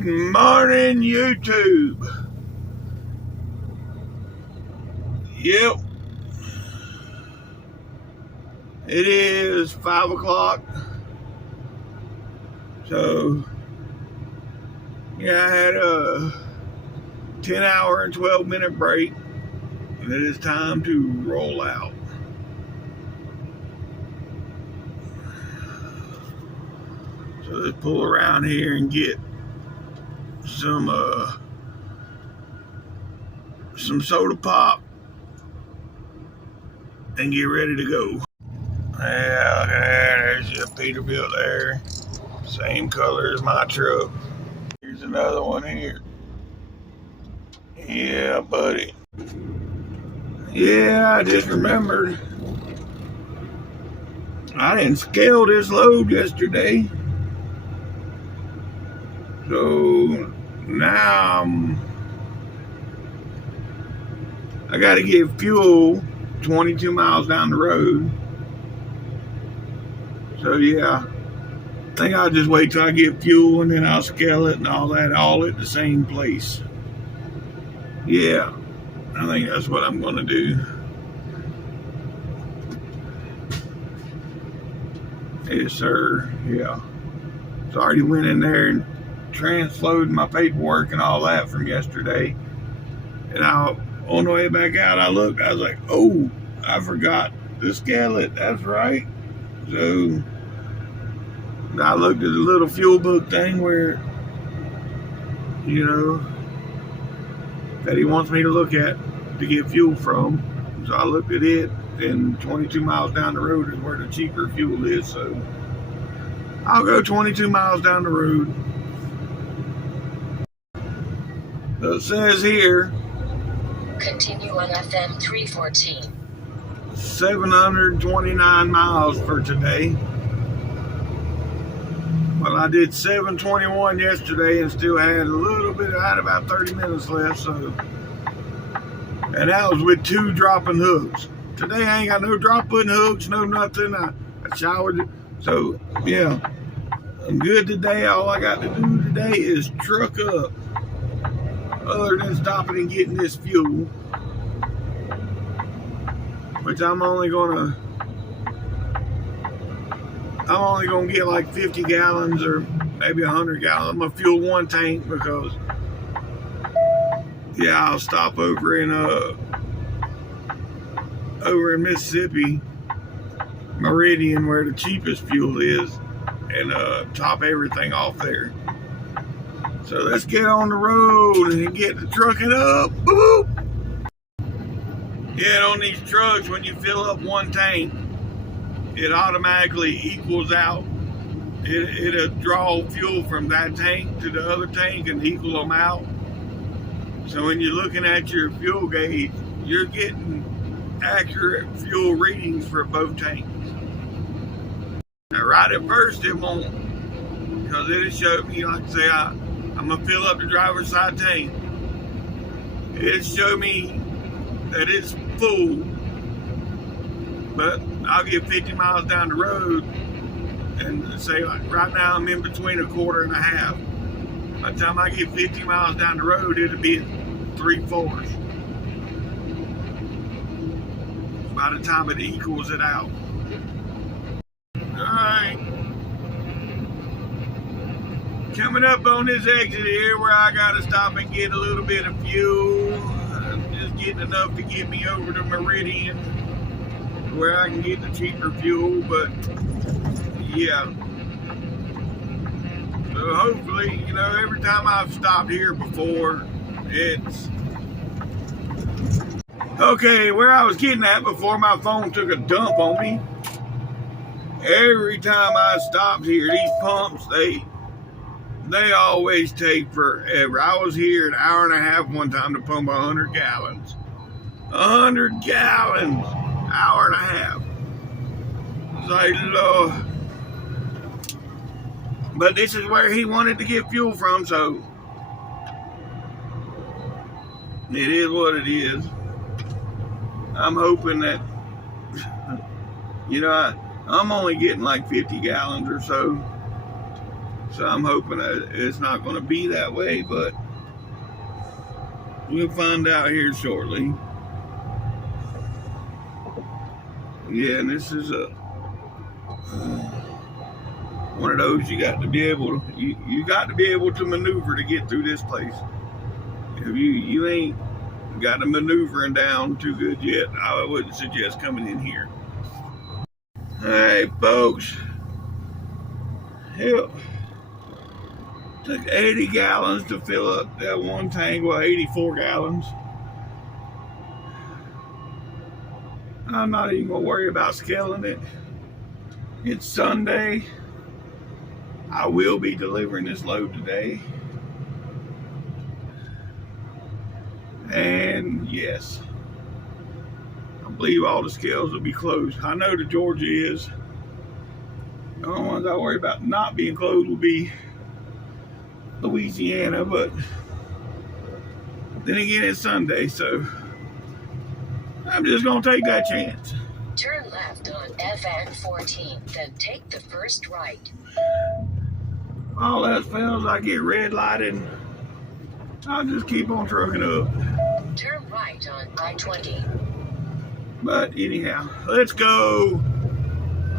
Good morning, YouTube. Yep, it is 5 o'clock. So, yeah, I had a 10-hour and 12-minute break, and it is time to roll out. So let's pull around here and get some soda pop and get ready to go. Yeah, look at that. There's your Peterbilt there. Same color as my truck. Here's another one here. Yeah, buddy. Yeah, I just remembered. I didn't scale this load yesterday. So now I got to get fuel 22 miles down the road. So yeah, I think I'll just wait till I get fuel and then I'll scale it and all that all at the same place. Yeah, I think that's what I'm going to do. Yes, sir. Yeah. So I already went in there and transloaded my paperwork and all that from yesterday. And on the way back out, I looked. I was like, oh, I forgot to scale it. That's right. So I looked at the little fuel book thing where, that he wants me to look at to get fuel from. So I looked at it, and 22 miles down the road is where the cheaper fuel is. So I'll go 22 miles down the road. So it says here, continue on FM 314. 729 miles for today. Well, I did 721 yesterday and still had a little bit. I had about 30 minutes left, so. And that was with 2 dropping hooks. Today I ain't got no dropping hooks, no nothing. I showered. So, yeah, I'm good today. All I got to do today is truck up. Other than stopping and getting this fuel, which I'm only gonna get like 50 gallons or maybe 100 gallons. I'm gonna fuel one tank because, yeah, I'll stop over in Mississippi, Meridian, where the cheapest fuel is, and top everything off there. So let's get on the road and get the trucking up. Boop. Yeah, on these trucks, when you fill up one tank, it automatically equals out. It'll draw fuel from that tank to the other tank and equal them out. So when you're looking at your fuel gauge, you're getting accurate fuel readings for both tanks. Now, right at first, it won't, because it'll show me, like say, I'm going to fill up the driver's side tank. It'll show me that it's full, but I'll get 50 miles down the road and say, like, right now I'm in between a quarter and a half. By the time I get 50 miles down the road, it'll be at 3/4. By the time it equals it out. Alright. Coming up on this exit here where I gotta stop and get a little bit of fuel. Just getting enough to get me over to Meridian where I can get the cheaper fuel, but yeah. So hopefully, every time I've stopped here before, it's okay. Where I was getting at before my phone took a dump on me, every time I stopped here, these pumps, they always take forever. I was here an hour and a half one time to pump 100 gallons. 100 gallons, hour and a half. It's like, Lord. But this is where he wanted to get fuel from, so it is what it is. I'm hoping that, I'm only getting like 50 gallons or so. So I'm hoping that it's not going to be that way, but we'll find out here shortly. Yeah, and this is one of those you got to be able to maneuver to get through this place. If you ain't got the maneuvering down too good yet, I wouldn't suggest coming in here. Alright, folks. Hell, took 80 gallons to fill up that one tank. Well, 84 gallons. I'm not even gonna worry about scaling it. It's Sunday. I will be delivering this load today. And yes, I believe all the scales will be closed. I know the Georgia is. The only ones I worry about not being closed will be Louisiana, but then again, it's Sunday, so I'm just gonna take that chance. Turn left on FM 14, then take the first right. All else fails, I get red lighted. I'll just keep on trucking up. Turn right on I-20. But anyhow, let's go.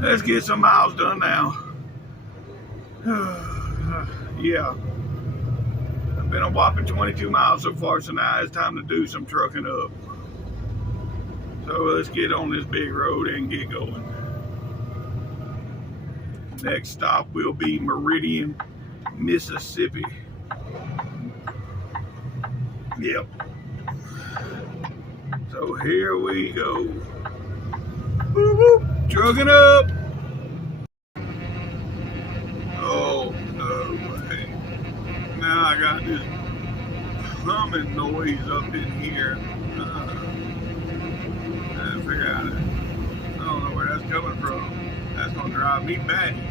Let's get some miles done now. Yeah. I've been a whopping 22 miles so far, so now it's time to do some trucking up. So let's get on this big road and get going. Next stop will be Meridian, Mississippi. Yep. So here we go. Woo woo, trucking up. Oh no way. Now I got this humming noise up in here. I figure out it. I don't know where that's coming from. That's gonna drive me batty.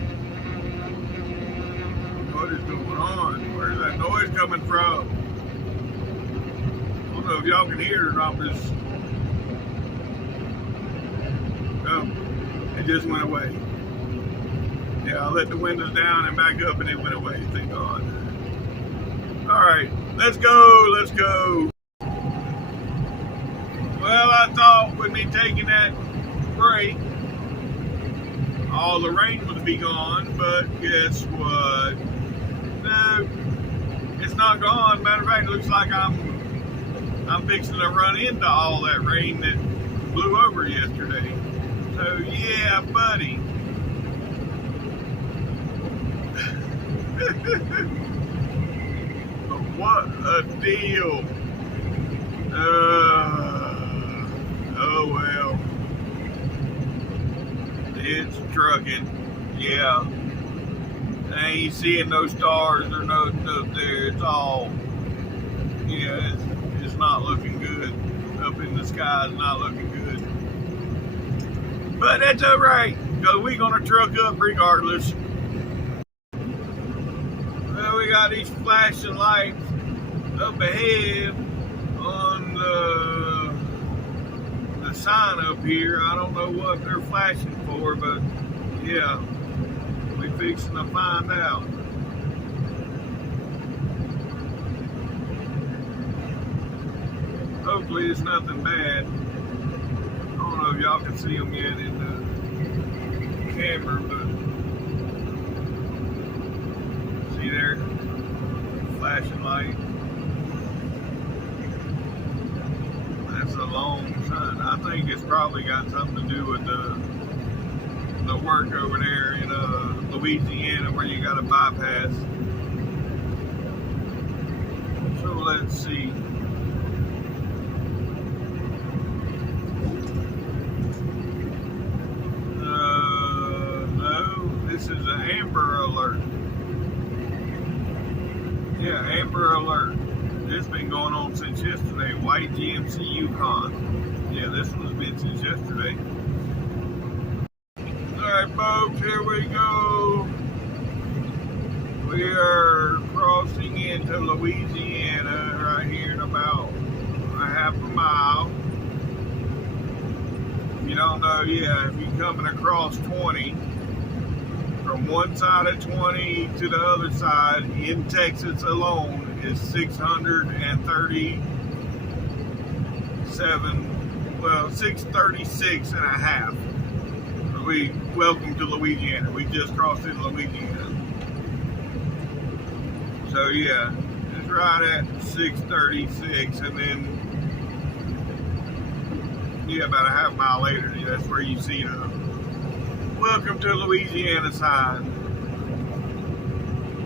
What is going on? Where's that noise coming from? I don't know if y'all can hear it or not, but it's... Oh, it just went away. Yeah, I let the windows down and back up and it went away, thank God. Alright, let's go, let's go. Well, I thought with me taking that break, all the rain would be gone, but guess what? No, it's not gone. Matter of fact, it looks like I'm fixing to run into all that rain that blew over yesterday. So yeah, buddy. What a deal. Oh well. It's trucking. Yeah. I ain't seeing no stars or nothing up there. It's all, yeah, it's not looking good. Up in the sky is not looking good. But that's alright, because we're going to truck up regardless. Well, we got these flashing lights up ahead on the sign up here. I don't know what they're flashing for, but yeah, we fixing to find out. Hopefully it's nothing bad. I don't know if y'all can see them yet in the camera, but see there, flashing light. That's a long sign. I think it's probably got something to do with the work over there in Louisiana where you got to bypass. So let's see. No, this is an Amber Alert. Yeah, Amber Alert. This has been going on since yesterday. White GMC Yukon. Yeah, this one's been since yesterday. Alright folks, here we go. We are crossing into Louisiana right here in about a half a mile. If you don't know, yeah, if you're coming across 20 from one side of 20 to the other side in Texas alone is 636 and a half. We welcome to Louisiana. We just crossed into Louisiana. So yeah, it's right at 636, and then yeah, about a half mile later, that's where you see the welcome to Louisiana sign.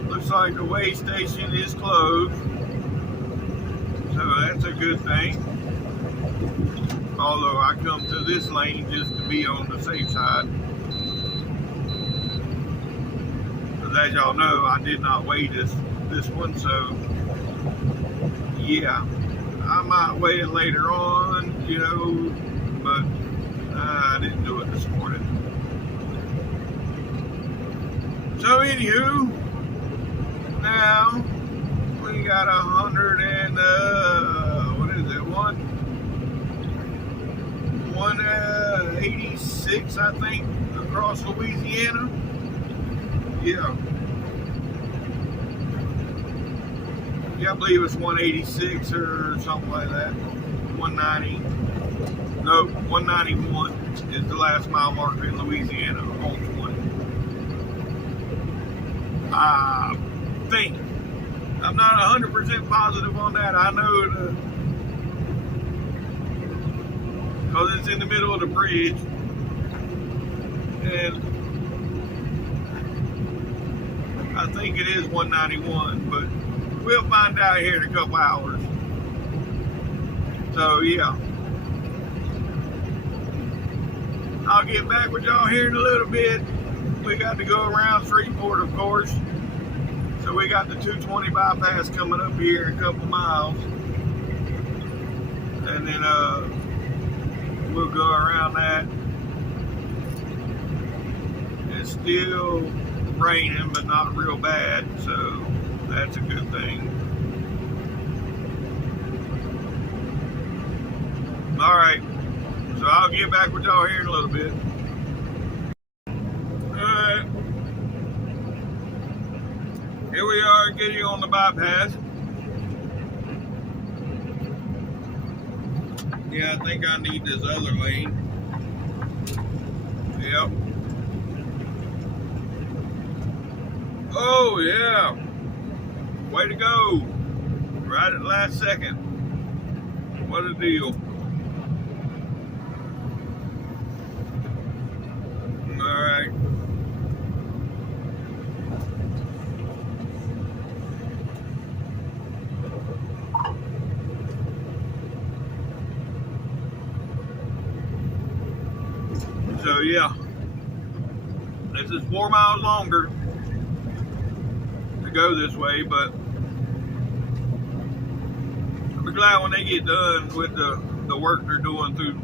Looks like the weigh station is closed, so that's a good thing. Although I come to this lane just to be on the safe side. Because as y'all know, I did not weigh this one, so yeah, I might weigh it later on, you know, but I didn't do it this morning. So anywho, now we got 186, I think, across Louisiana. Yeah, I believe it's 186 or something like that. 190. No, 191 is the last mile marker in Louisiana on 20. I think. I'm not 100% positive on that. I know because it's in the middle of the bridge, and I think it is 191, but we'll find out here in a couple hours. So yeah, I'll get back with y'all here in a little bit. We got to go around Shreveport, of course. So we got the 220 bypass coming up here in a couple miles. And then we'll go around that. It's still raining, but not real bad, so that's a good thing. Alright, so I'll get back with y'all here in a little bit. Alright. Here we are getting on the bypass. Yeah, I think I need this other lane. Yep. Oh, yeah. Way to go. Right at the last second. What a deal. All right. So yeah, this is 4 miles longer to go this way, but I'll be glad when they get done with the work they're doing through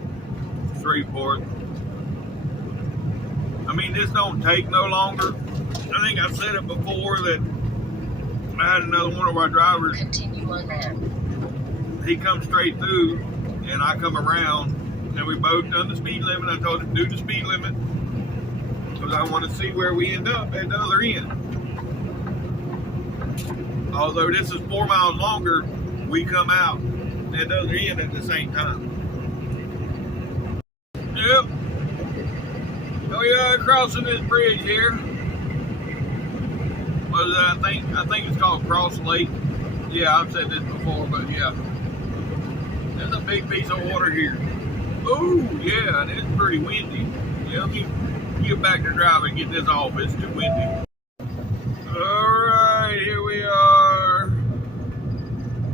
Shreveport. I mean, this don't take no longer. I think I've said it before that I had another one of our drivers. Continue on ramp. He comes straight through, and I come around. And we both done the speed limit. I told him to do the speed limit because I want to see where we end up at the other end. Although this is 4 miles longer, we come out at the other end at the same time. Yep. So we are crossing this bridge here. What is that? I think it's called Cross Lake. Yeah, I've said this before, but yeah. There's a big piece of water here. Oh, yeah, and it's pretty windy. Yeah, let me get back to driving and get this off. It's too windy. Alright, here we are.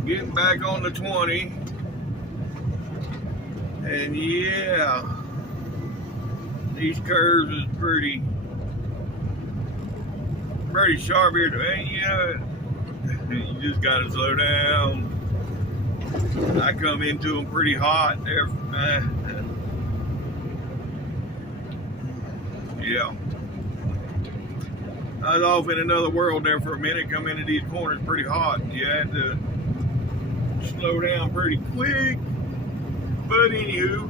Getting back on the 20. And yeah, these curves is pretty sharp here. Yeah, you just gotta slow down. I come into them pretty hot there. Yeah. I was off in another world there for a minute. Come into these corners pretty hot. You had to slow down pretty quick. But anywho,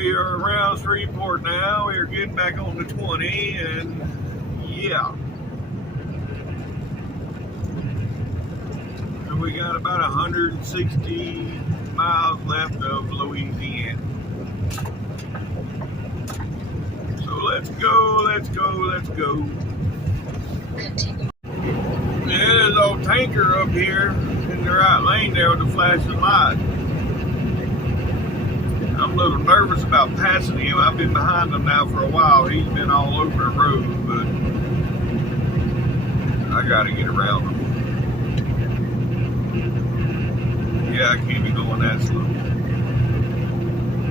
We are around Shreveport now. We are getting back on the 20, and yeah. So we got about 160 miles left of Louisiana. So let's go, let's go, let's go. Continue. Yeah, there's an old tanker up here in the right lane there with the flashing light. I'm a little nervous about passing him. I've been behind him now for a while. He's been all over the road, but I gotta get around him. Yeah, I can't be going that slow.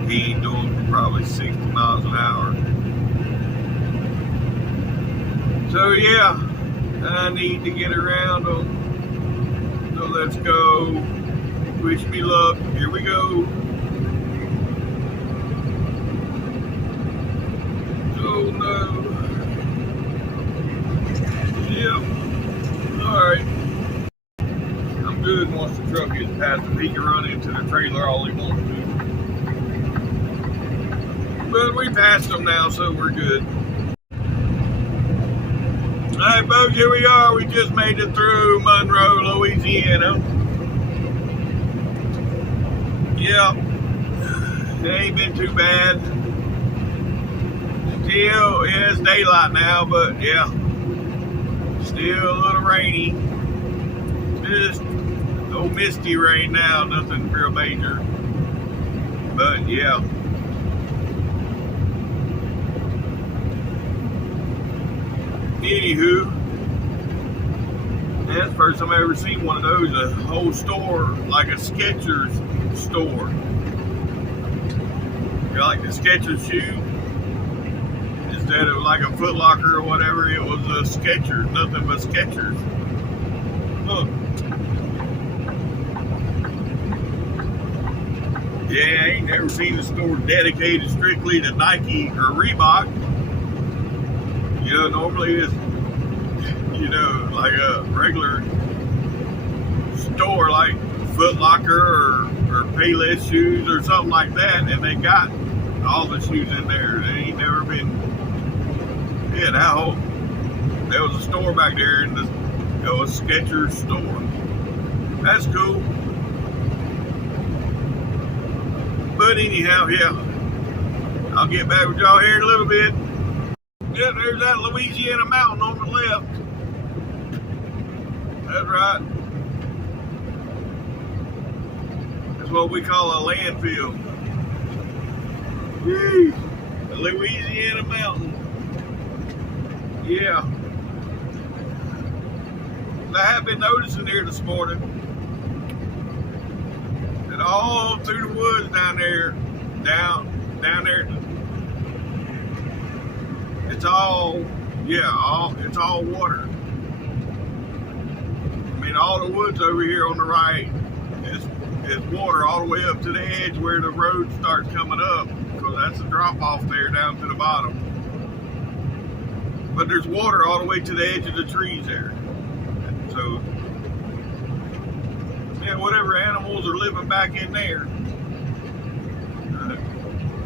He ain't doing probably 60 miles an hour. So yeah, I need to get around him. So let's go. Wish me luck. Here we go. Oh no. Yep. Alright. I'm good once the truck gets past him. He can run into the trailer all he wants to. But we passed him now, so we're good. Alright, folks, here we are. We just made it through Monroe, Louisiana. Yep. It ain't been too bad. Still, yeah, it's daylight now, but yeah, still a little rainy. Just old misty rain now, nothing real major. But yeah. Anywho, that's the first time I ever seen one of those, a whole store, like a Skechers store. You like the Skechers shoe? Instead of like a Foot Locker or whatever, it was a Skechers, nothing but Skechers. Look. Yeah, I ain't never seen a store dedicated strictly to Nike or Reebok. You know, normally it's, you know, like a regular store like Foot Locker or Payless shoes or something like that, and they got all the shoes in there. They ain't never been. Yeah, that whole, there was a store back there in the, it was a Skechers store. That's cool. But anyhow, yeah, I'll get back with y'all here in a little bit. Yeah, there's that Louisiana mountain on the left. That's right. That's what we call a landfill. Woo! The Louisiana mountain. Yeah. I have been noticing here this morning that all through the woods down there, down there, it's all, yeah, it's all water. I mean, all the woods over here on the right is water all the way up to the edge where the road starts coming up, because that's a drop off there down to the bottom. But there's water all the way to the edge of the trees there. So, yeah, whatever animals are living back in there,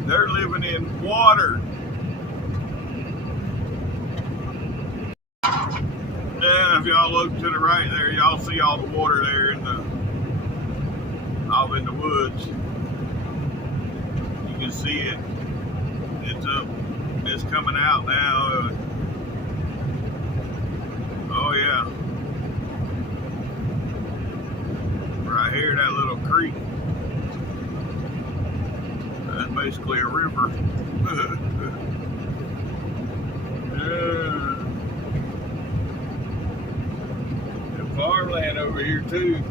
they're living in water. Yeah, if y'all look to the right there, y'all see all the water there in the woods. You can see it. It's up. It's coming out now. Oh yeah. Right here, that little creek. That's basically a river. Yeah. And farmland over here too.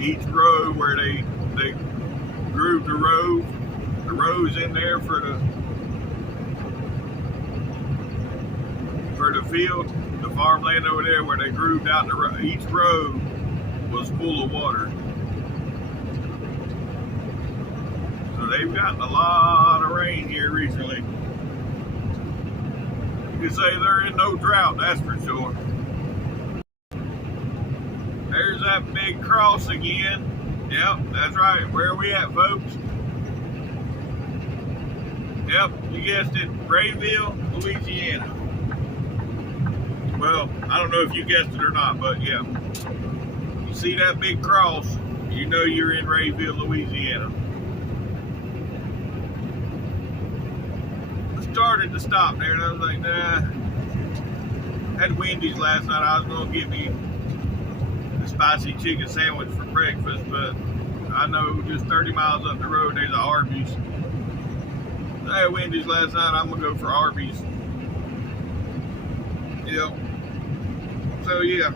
Each row where they groove the rows in there for the field. The farmland over there where they grooved out each row was full of water. So they've gotten a lot of rain here recently. You can say they're in no drought, that's for sure. There's that big cross again. Yep, that's right. Where are we at, folks? Yep, you guessed it, Rayville, Louisiana. Well, I don't know if you guessed it or not, but yeah. You see that big cross, you know you're in Rayville, Louisiana. I started to stop there and I was like, nah. Had Wendy's last night. I was going to get me a spicy chicken sandwich for breakfast, but I know just 30 miles up the road there's a Arby's. I had Wendy's last night. I'm going to go for Arby's. Yep. So, yeah.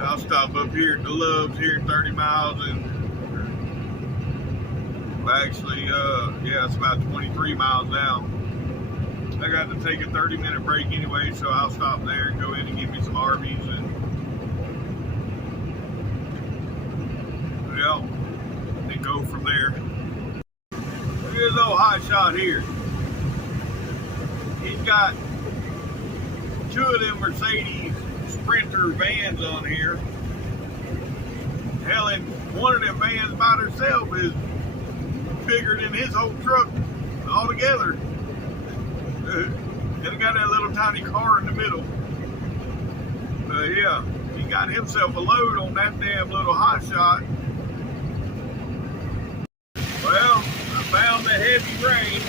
I'll stop up here at the Love's here 30 miles and actually, yeah, it's about 23 miles down. I got to take a 30-minute break anyway, so I'll stop there and go in and get me some Arby's and yeah, and go from there. Here's old hot shot here. He's got 2 of them Mercedes Sprinter vans on here. Hell, and one of them vans by herself is bigger than his whole truck altogether. And it got that little tiny car in the middle. Yeah, he got himself a load on that damn little hot shot. Well, I found the heavy rain.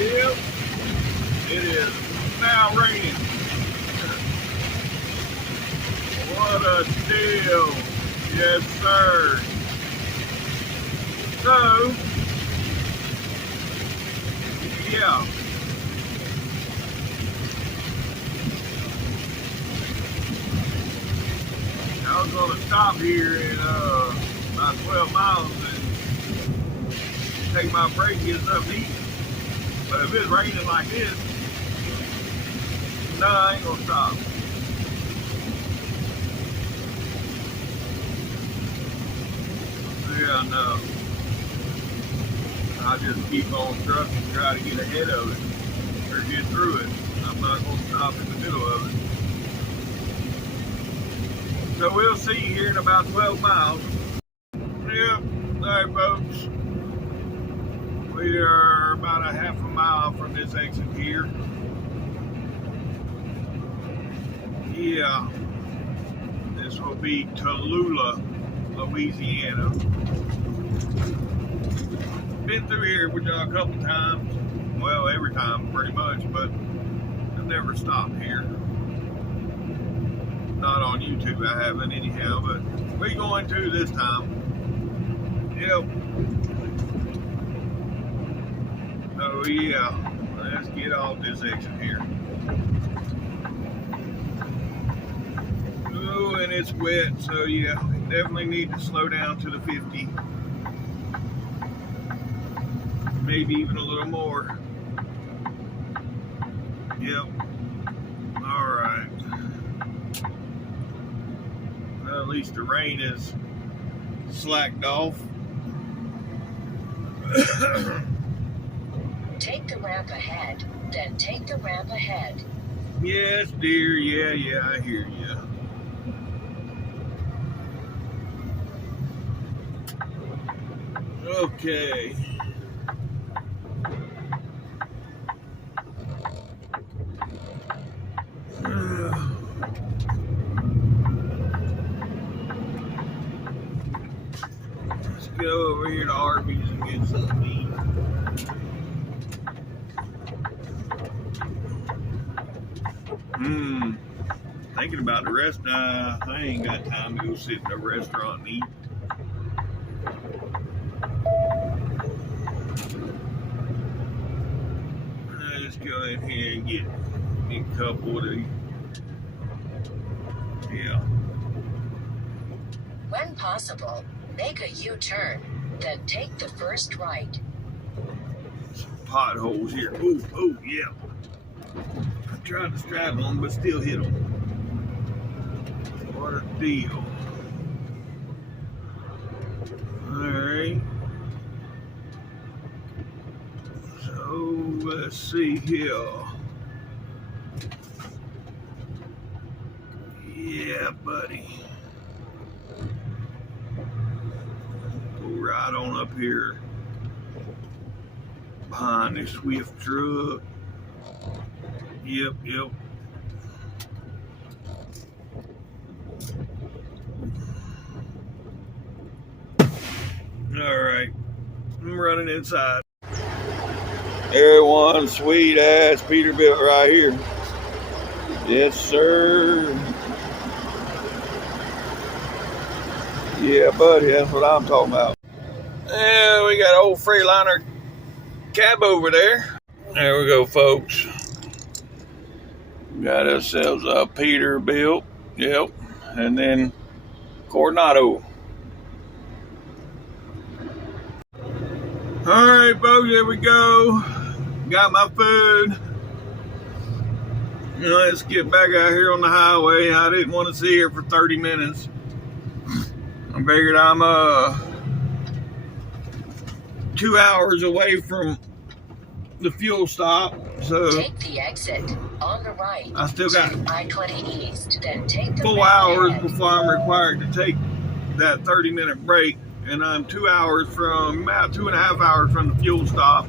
Yep, it is now raining. What a deal. Yes, sir. So, yeah. I was going to stop here in about 12 miles and take my break and get something to eat. But if it's raining like this, no, I ain't going to stop. Yeah, no. I'll just keep on trucking and try to get ahead of it or get through it. I'm not going to stop in the middle of it. So we'll see here in about 12 miles. Yep, alright folks. We are about a half a mile from this exit here. Yeah, this will be Tallulah, Louisiana. Been through here with y'all a couple times. Well, every time pretty much, but I've never stopped here. Not on YouTube, I haven't anyhow, but we're going to this time. Yep. Oh yeah, let's get off this exit here. Oh, and it's wet, so yeah, definitely need to slow down to the 50. Maybe even a little more. Yep. Alright. Well, at least the rain is slacked off. Take the ramp ahead, then take the ramp ahead. Yes, dear. Yeah, I hear you. Okay. Let's go over here to Arby's and get something to eat. Thinking about the rest. I ain't got time to go sit in a restaurant and eat. Let's go in here and get a couple of these. Yeah. When possible, make a U-turn, then take the first right. Some potholes here. Oh, yeah. I tried to straddle them, but still hit them. What a deal. Alright. So, let's see here. Yeah, buddy. right on up here behind this Swift truck. Yep. All right, I'm running inside. There one sweet ass Peterbilt right here. Yes, sir. Yeah, buddy, that's what I'm talking about. Yeah, we got old Freightliner cab over there. There we go, folks. Got ourselves a Peterbilt. Yep. And then Coronado. All right, folks, here we go. Got my food. Let's get back out here on the highway. I didn't want to see her for 30 minutes. I figured I'm 2 hours away from the fuel stop, so take the exit on the right. I still got I-20 East, then take the 4 hours before I'm required to take that 30-minute break, and I'm 2 hours from, about 2.5 hours from the fuel stop.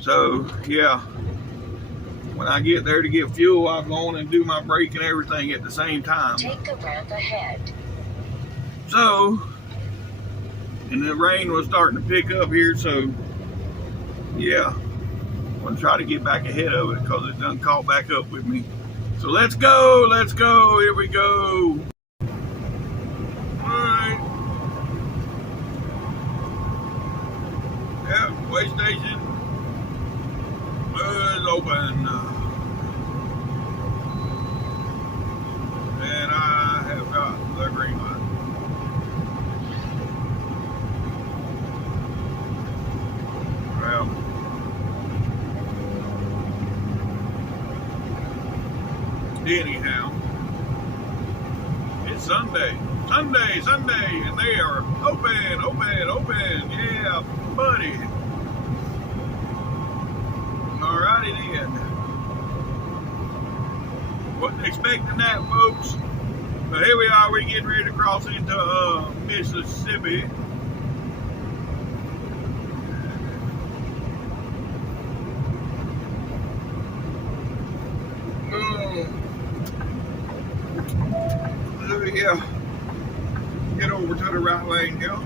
So yeah, when I get there to get fuel, I'll go on and do my break and everything at the same time. Take the ramp ahead. So, and the rain was starting to pick up here, so yeah, I'm gonna try to get back ahead of it because it done caught back up with me. So let's go, here we go. Alright. Yeah, way station is open. And I have got the green light. Well, anyhow, it's Sunday, and they are open. Yeah, buddy. Alrighty then. Wasn't expecting that, folks. But here we are. We're getting ready to cross into Mississippi. Yeah, get over to the right lane here. I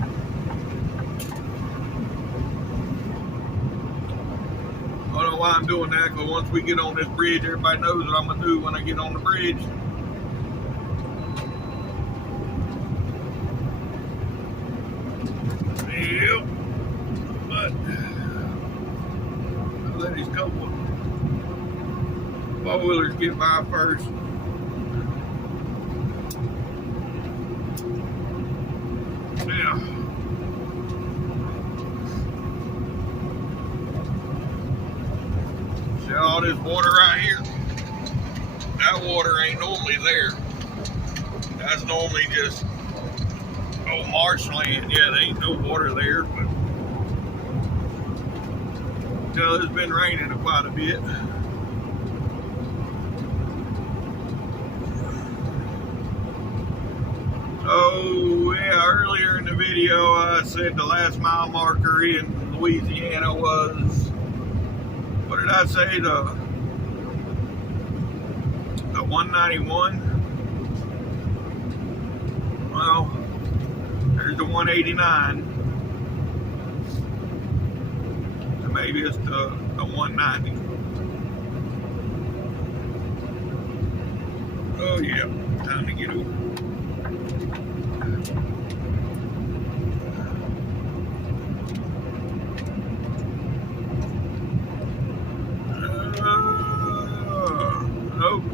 don't know why I'm doing that, because once we get on this bridge, everybody knows what I'm going to do when I get on the bridge. Yep. But I'll let these couple four-wheelers get by first. Yeah. See all this water right here? That water ain't normally there. That's normally just marshland. Yeah, there ain't no water there, but it's been raining quite a bit. Oh yeah, earlier in the video I said the last mile marker in Louisiana was, what did I say, the 191? Well, there's the 189. So maybe it's the 190. Oh yeah, time to get over. Nope.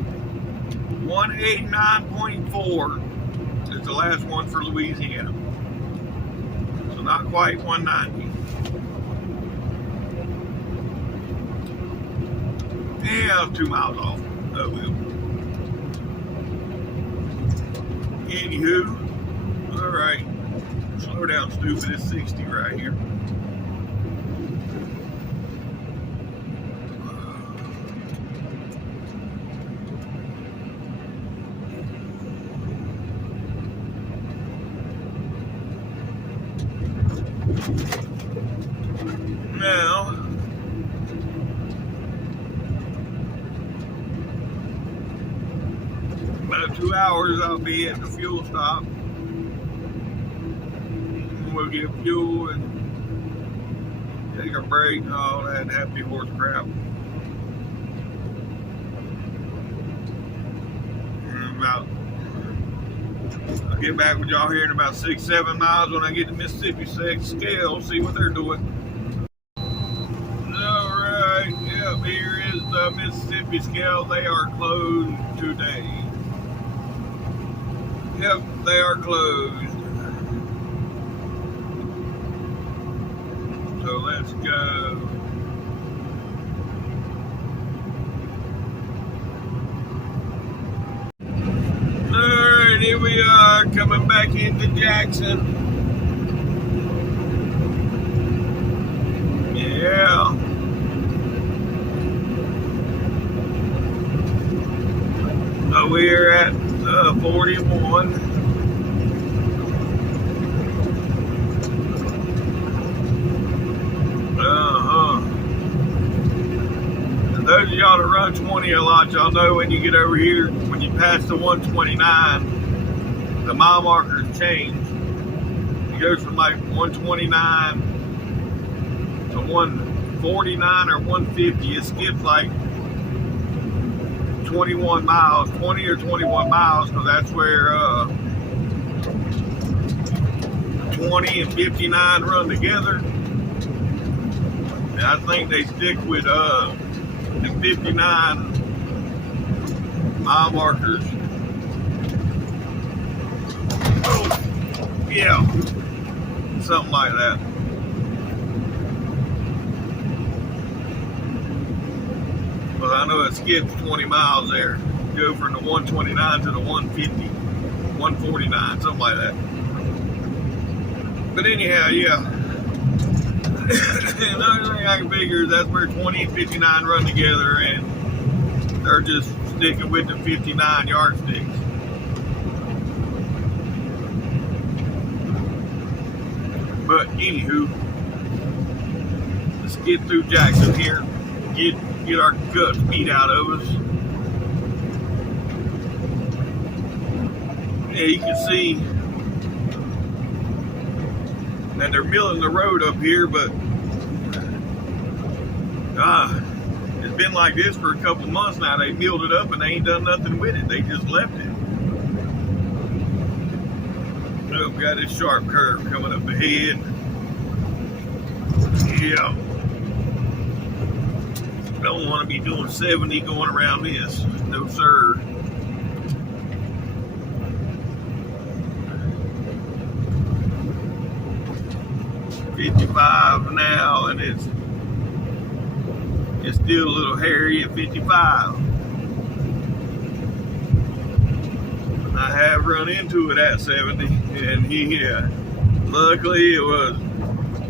189.4 is the last one for Louisiana. So not quite 190. Yeah, I was 2 miles off. Oh well. Anywho, alright. Slow down, stupid. It's 60 right here. Now, about 2 hours I'll be at the fuel stop. We'll get fuel and take a break and all that happy horse crap. And I'll get back with y'all here in about 6-7 miles when I get to Mississippi Scale, see what they're doing. Alright, yep, here is the Mississippi Scale. They are closed today. Yep, they are closed. So let's go. Alright, here we are coming back into Jackson. Yeah. We're at 41. Those of y'all that run 20 a lot, y'all know when you get over here, when you pass the 129, the mile markers change. It goes from like 129 to 149 or 150. It skips like 21 miles, 20 or 21 miles, because that's where 20 and 59 run together. And I think they stick with the 59 mile markers. Oh, yeah, something like that. But I know it skips 20 miles there. Go from the 129 to the 150, 149, something like that. But anyhow, yeah. The only thing I can figure is that's where 20 and 59 run together, and they're just sticking with the 59 yardsticks. But anywho, let's get through Jackson here. Get our guts beat out of us. Yeah, you can see that they're milling the road up here, but it's been like this for a couple months now. They milled it up and they ain't done nothing with it. They just left it. So we got this sharp curve coming up ahead. Yeah. Don't want to be doing 70 going around this. No, sir. $55 now, and it's still a little hairy at 55. I have run into it at 70, and luckily it was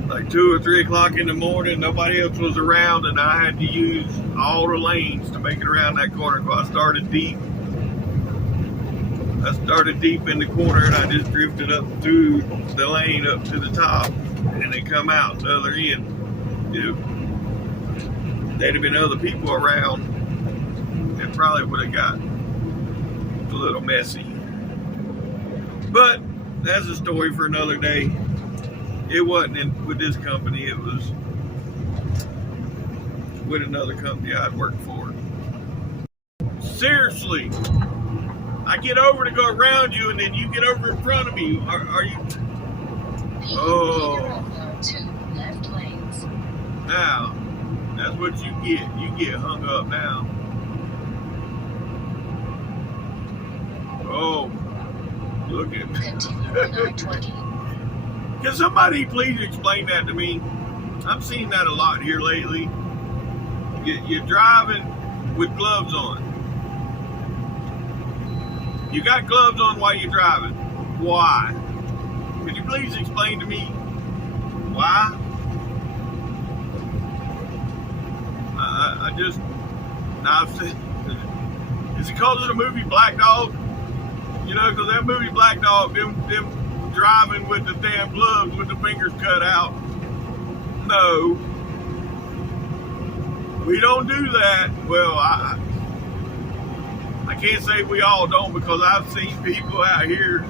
like 2 or 3 o'clock in the morning. Nobody else was around, and I had to use all the lanes to make it around that corner. So I started deep in the corner, and I just drifted up through the lane up to the top, and they come out the other end. There'd have been other people around, it probably would have got a little messy. But that's a story for another day. It wasn't with this company, it was with another company I'd worked for. Seriously, I get over to go around you, and then you get over in front of me. Are you? Oh. Left lanes. Now, that's what you get. You get hung up now. Oh, look at me. Continue on I-20. Can somebody please explain that to me? I'm seeing that a lot here lately. You're driving with gloves on. You got gloves on while you're driving. Why? Could you please explain to me why? I've said, is it called in the movie Black Dog? You know, because that movie Black Dog, them driving with the damn gloves with the fingers cut out. No. We don't do that. Well, I can't say we all don't, because I've seen people out here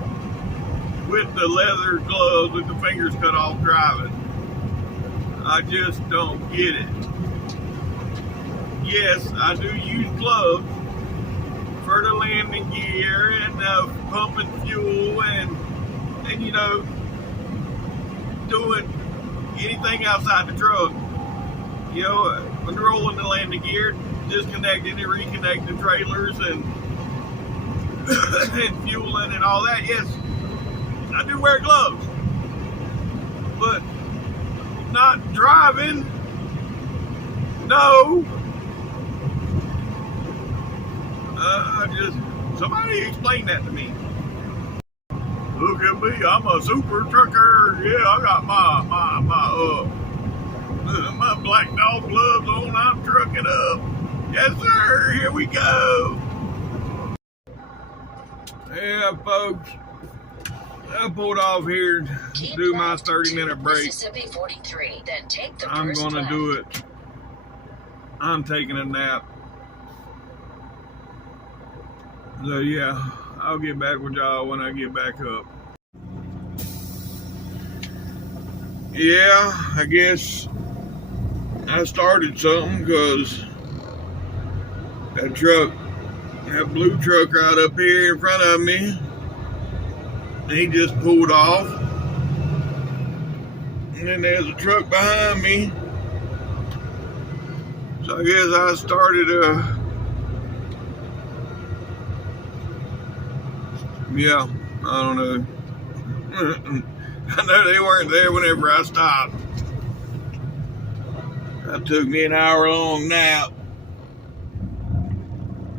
with the leather gloves with the fingers cut off driving. I just don't get it. Yes, I do use gloves for the landing gear and pumping fuel and you know, doing anything outside the truck. You know, when rolling the landing gear, disconnecting and reconnecting the trailers and and fueling and all that. Yes, I do wear gloves, but not driving. No. Somebody explain that to me. Look at me, I'm a super trucker. Yeah, I got my black dog gloves on. I'm trucking up. Yes, sir. Here we go. Yeah, folks. I pulled off here to do my 30-minute break. Mississippi 43, then take the I'm first gonna left. do it. I'm taking a nap. So yeah, I'll get back with y'all when I get back up. Yeah, I guess I started something, because that blue truck right up here in front of me, he just pulled off. And then there's a truck behind me. So I guess I started yeah, I don't know. I know they weren't there whenever I stopped. That took me an hour-long nap.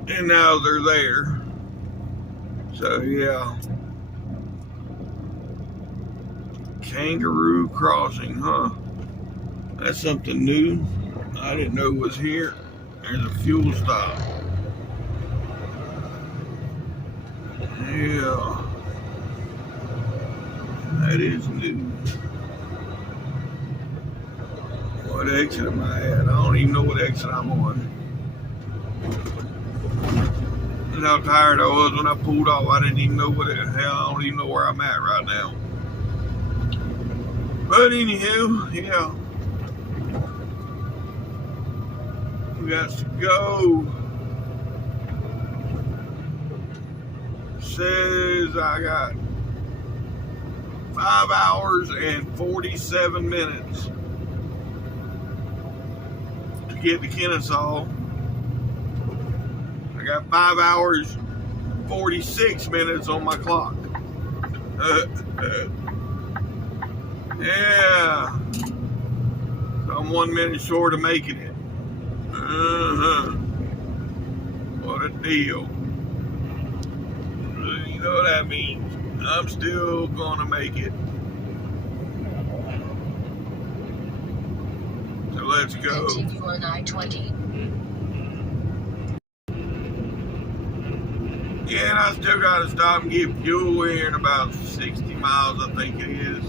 And now they're there. So, yeah. Kangaroo Crossing, huh? That's something new. I didn't know was here. There's a fuel stop. Yeah. That is new. What exit am I at? I don't even know what exit I'm on. That's how tired I was when I pulled off. I didn't even know what the hell. I don't even know where I'm at right now. But anywho, yeah. We got to go. Says I got 5 hours and 47 minutes to get to Kennesaw. I got 5 hours 46 minutes on my clock. Yeah. So I'm 1 minute short of making it. What a deal. You know what that means. I'm still gonna make it. So let's go. Continue on I-20. Yeah, and I still gotta stop and get fuel here in about 60 miles, I think it is.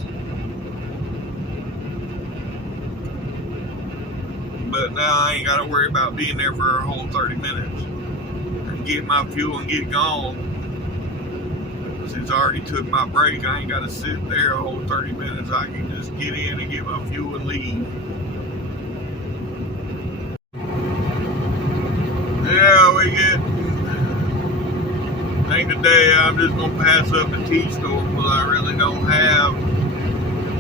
But now I ain't gotta worry about being there for a whole 30 minutes. And get my fuel and get gone. Since I already took my break, I ain't got to sit there a whole 30 minutes. I can just get in and get my fuel and leave. Yeah, we get. I think today I'm just going to pass up the T-store, because I really don't have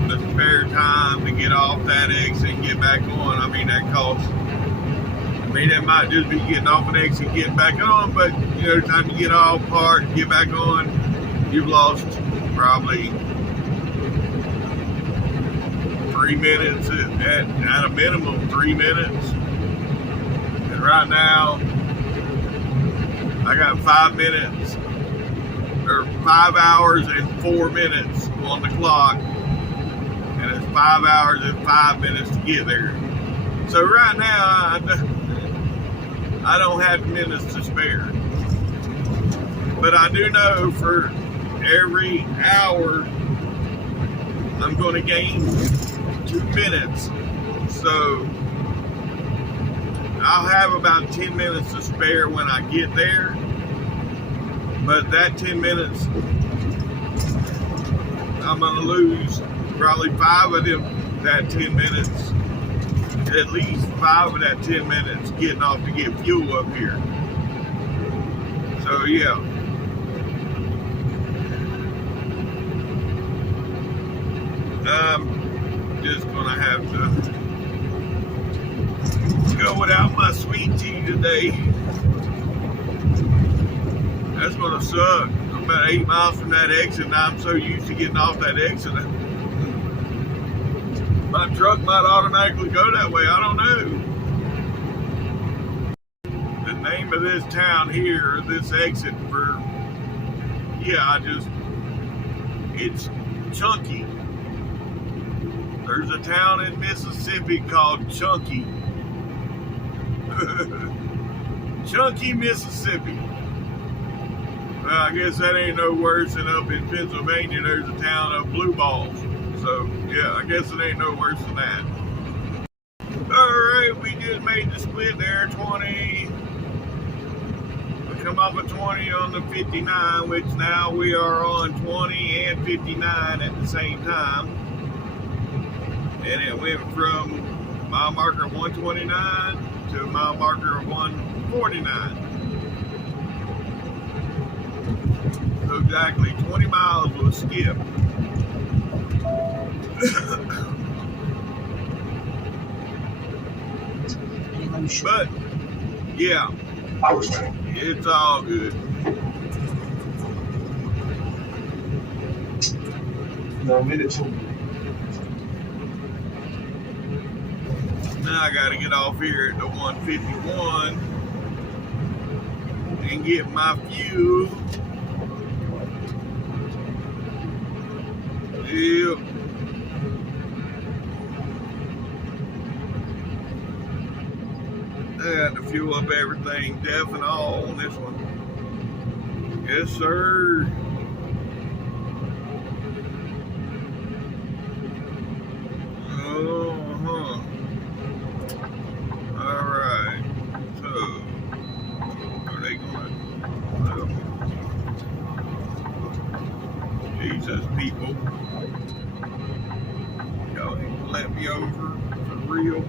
the spare time to get off that exit and get back on. I mean, that costs. I mean, that might just be getting off an exit and getting back on, but, you know, time to get off, park, get back on. You've lost probably 3 minutes at a minimum, 3 minutes. And right now, I got 5 minutes, or 5 hours and 4 minutes on the clock. And it's 5 hours and 5 minutes to get there. So right now, I don't have minutes to spare. But I do know for every hour I'm going to gain 2 minutes. So I'll have about 10 minutes to spare when I get there. But that 10 minutes, I'm going to lose probably 5 of them, that 10 minutes, at least 5 of that 10 minutes getting off to get fuel up here. So yeah. I'm just going to have to go without my sweet tea today. That's going to suck. I'm about 8 miles from that exit, and I'm so used to getting off that exit. My truck might automatically go that way. I don't know. The name of this town here, this exit for, it's Chunky. There's a town in Mississippi called Chunky. Chunky, Mississippi. Well, I guess that ain't no worse than up in Pennsylvania. There's a town of Blue Balls. So, yeah, I guess it ain't no worse than that. Alright, we just made the split there, 20. We come off of 20 on the 59, which now we are on 20 and 59 at the same time. And it went from mile marker 129 to mile marker 149. So exactly 20 miles was skipped. But yeah, it's all good. No, a minute too. Now I gotta get off here at the 151 and get my fuel. Yep. I got to fuel up everything, def and all on this one. Yes, sir. Alright. So, are they going to... Jesus, people. Y'all ain't gonna let me over for real.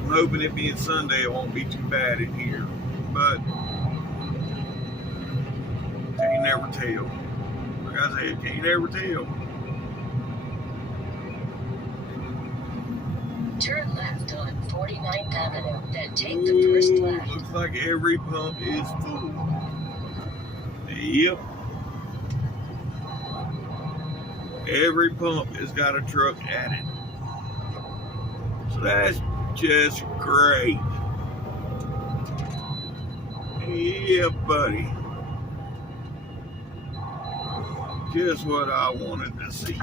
I'm hoping it being Sunday it won't be too bad in here, but you never tell. Like I said, you never tell. Turn left on 49th Avenue, then take the first left. Looks like every pump is full. Yep. Every pump has got a truck at it. So that's just great. Yeah, buddy. Just what I wanted to see.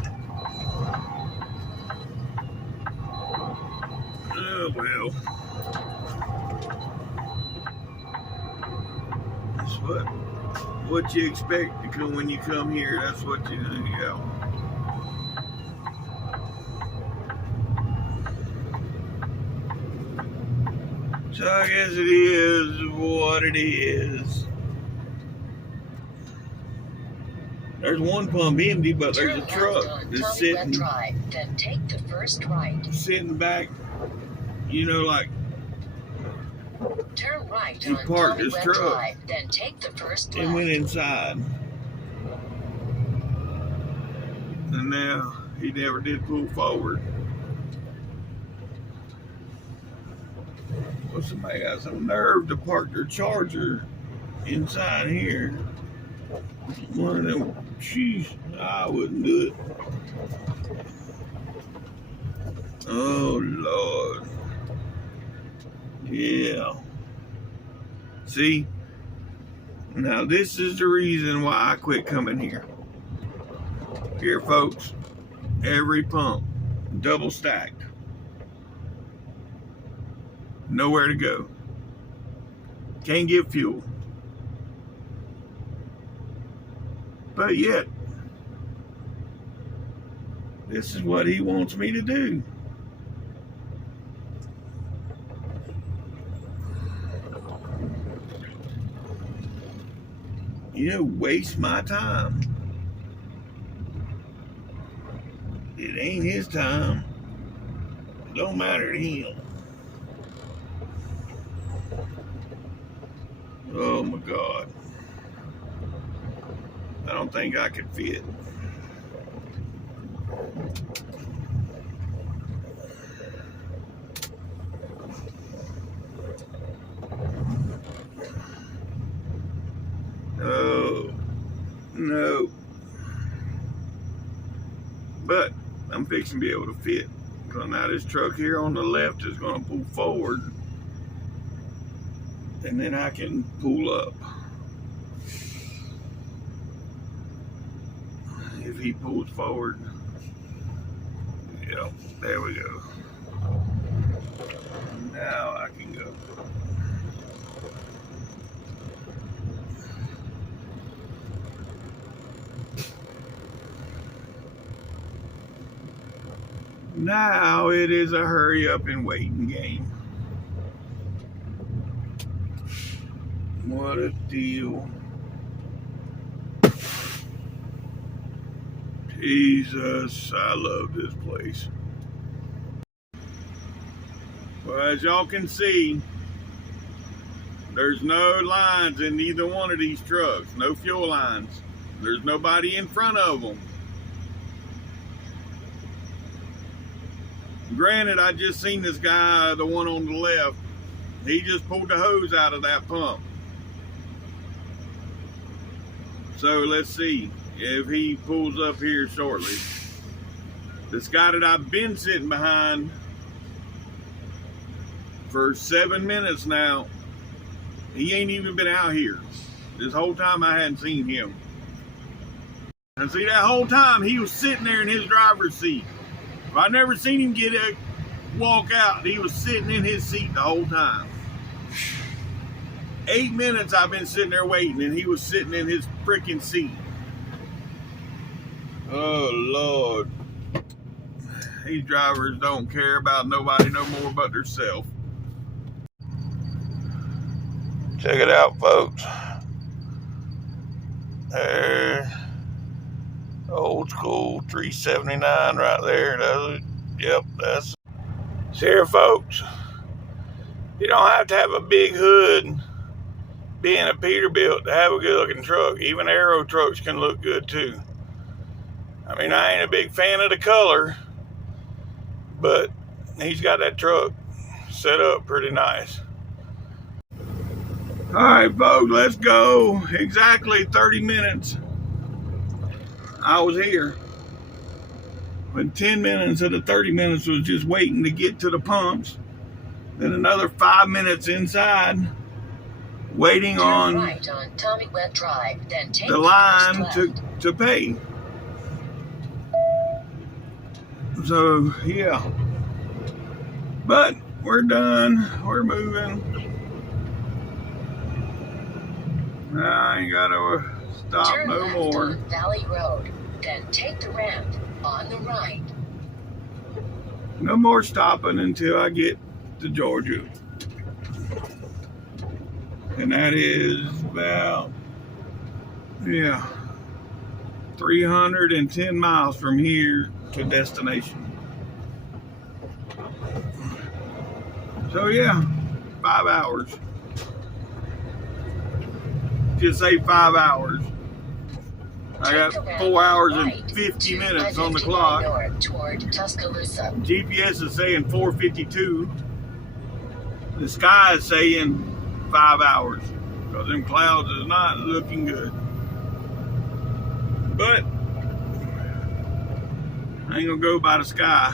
Oh, well. That's what you expect to come when you come here. That's what you do. Yeah. So I guess it is what it is. There's one pump empty, but there's a truck that's sitting, then take the first right. Sitting back, you know, like turn right he parked his truck Drive, then take the first and left. went inside. And now he never did pull forward. Well, somebody got some nerve to park their Charger inside here. One of them, jeez, I wouldn't do it. Oh, Lord. Yeah. See? Now, this is the reason why I quit coming here. Here, folks, every pump, double stacked. Nowhere to go. Can't get fuel. But yet, this is what he wants me to do. You know, waste my time. It ain't his time. It don't matter to him. Oh my God. I don't think I could fit. Oh, no. But I'm fixing to be able to fit. So now this truck here on the left is going to pull forward. And then I can pull up. If he pulls forward. Yep, there we go. Now I can go. Now it is a hurry up and waiting game. What a deal. Jesus, I love this place. Well, as y'all can see, there's no lines in either one of these trucks. No fuel lines. There's nobody in front of them. Granted, I just seen this guy, the one on the left, he just pulled the hose out of that pump. So let's see if he pulls up here shortly. This guy that I've been sitting behind for 7 minutes now, he ain't even been out here. This whole time I hadn't seen him. And see, that whole time he was sitting there in his driver's seat. I never seen him walk out. He was sitting in his seat the whole time. 8 minutes I've been sitting there waiting, and he was sitting in his freaking seat. Oh, Lord. These drivers don't care about nobody no more but themselves. Check it out, folks. There. Old school 379 right there. Yep, that's. See here, folks. You don't have to have a big hood being a Peterbilt to have a good looking truck. Even Aero trucks can look good too. I mean, I ain't a big fan of the color, but he's got that truck set up pretty nice. All right, folks, let's go. Exactly 30 minutes. I was here. When 10 minutes of the 30 minutes was just waiting to get to the pumps. Then another 5 minutes inside, waiting on, right on Tommy Wet Drive, then take the line to pay. So, yeah. But we're done. We're moving. I ain't got to stop Turn no left more. on Valley Road, then take the ramp on the right. No more stopping until I get to Georgia. And that is about, 310 miles from here to destination. So 5 hours. Just say 5 hours. I got 4 hours and 50 minutes on the clock. North toward Tuscaloosa. GPS is saying 4:52. The sky is saying 5 hours. Because them clouds is not looking good. But I ain't gonna go by the sky.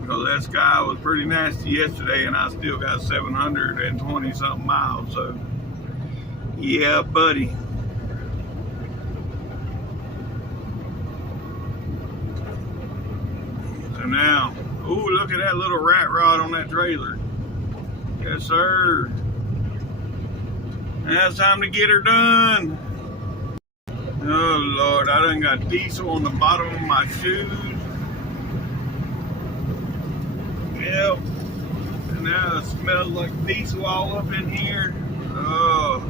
Because that sky was pretty nasty yesterday, and I still got 720 something miles. So, yeah, buddy. So now, ooh, look at that little rat rod on that trailer. Yes, sir. Now it's time to get her done. Oh Lord, I done got diesel on the bottom of my shoes. Yep. And now it smells like diesel all up in here. Oh.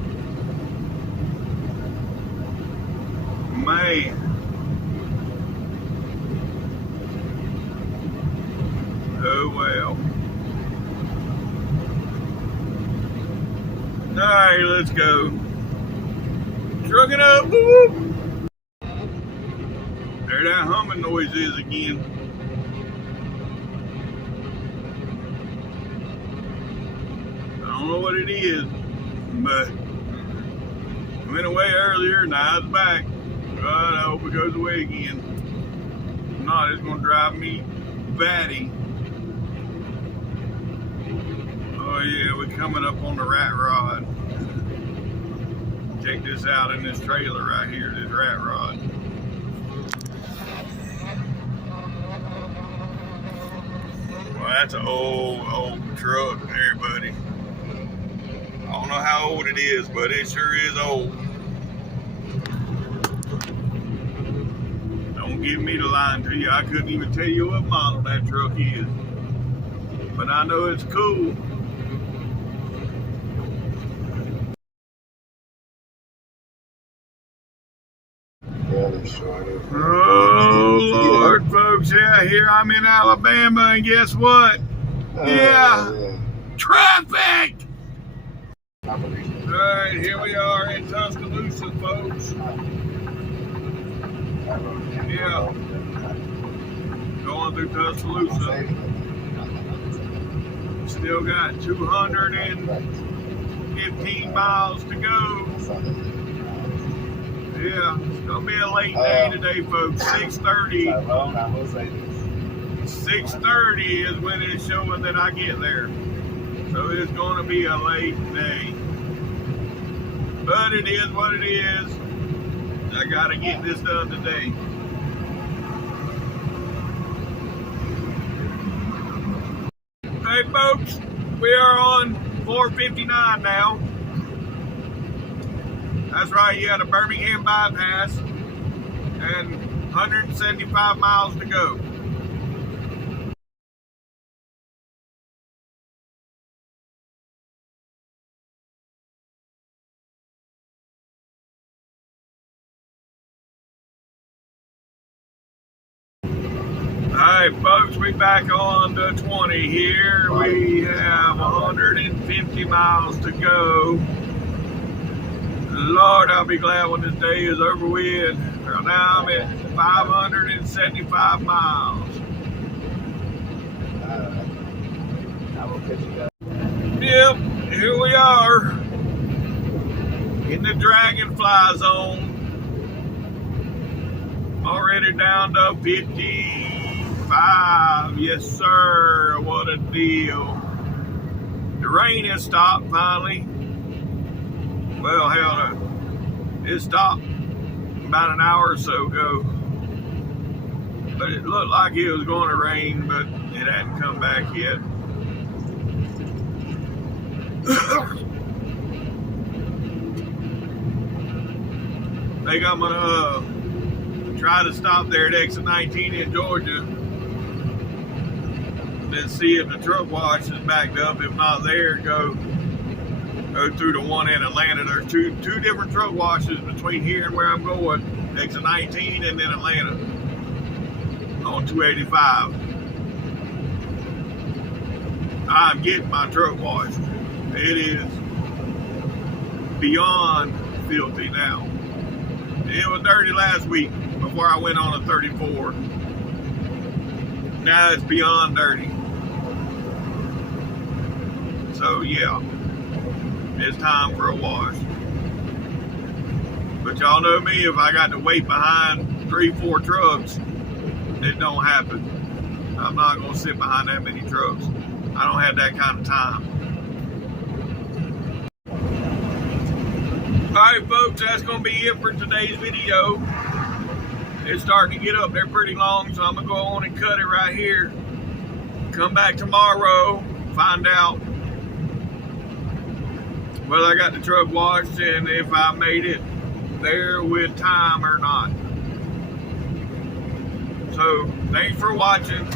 Man. Oh well. Alright, let's go. Trucking up. Whoop. There that humming noise is again. I don't know what it is, but it went away earlier, now it's back. But I hope it goes away again. If not, it's gonna drive me batty. Oh yeah, we're coming up on the rat rod. Check this out in this trailer right here, this rat rod. Well, that's an old truck there, buddy. I don't know how old it is, but it sure is old. Don't give me the line to you. I couldn't even tell you what model that truck is. But I know it's cool. Oh Lord, folks, yeah, here I'm in Alabama, and guess what? Yeah, traffic! Alright, here we are in Tuscaloosa, folks. Yeah, going through Tuscaloosa. Still got 215 miles to go. Yeah, it's gonna be a late day today, folks. 6:30. 6:30 is when it's showing that I get there. So it's gonna be a late day. But it is what it is. I gotta get this done today. Hey folks, we are on 459 now. That's right, yeah, the Birmingham bypass, and 175 miles to go. Alright folks, we back on the 20 here. We have 150 miles to go. Lord, I'll be glad when this day is over with. Now I'm at 575 miles. Yep, here we are in the Dragonfly zone. Already down to 55. Yes, sir. What a deal. The rain has stopped finally. Well, hell, it stopped about an hour or so ago. But it looked like it was going to rain, but it hadn't come back yet. I think I'm gonna try to stop there at exit 19 in Georgia. Then see if the truck wash is backed up. If not there, go through the one in Atlanta. There's two different truck washes between here and where I'm going. Exit 19 and then Atlanta on 285. I'm getting my truck washed. It is beyond filthy now. It was dirty last week before I went on a 34. Now it's beyond dirty. So yeah, it's time for a wash. But y'all know me, if I got to wait behind 3-4 trucks, it don't happen. I'm not gonna sit behind that many trucks. I don't have that kind of time. Alright folks, that's going to be it for today's video. It's starting to get up there pretty long, so I'm going to go on and cut it right here. Come back tomorrow, find out whether I got the truck washed and if I made it there with time or not. So thanks for watching.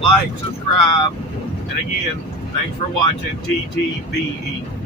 Like, subscribe, and again, thanks for watching TTBE.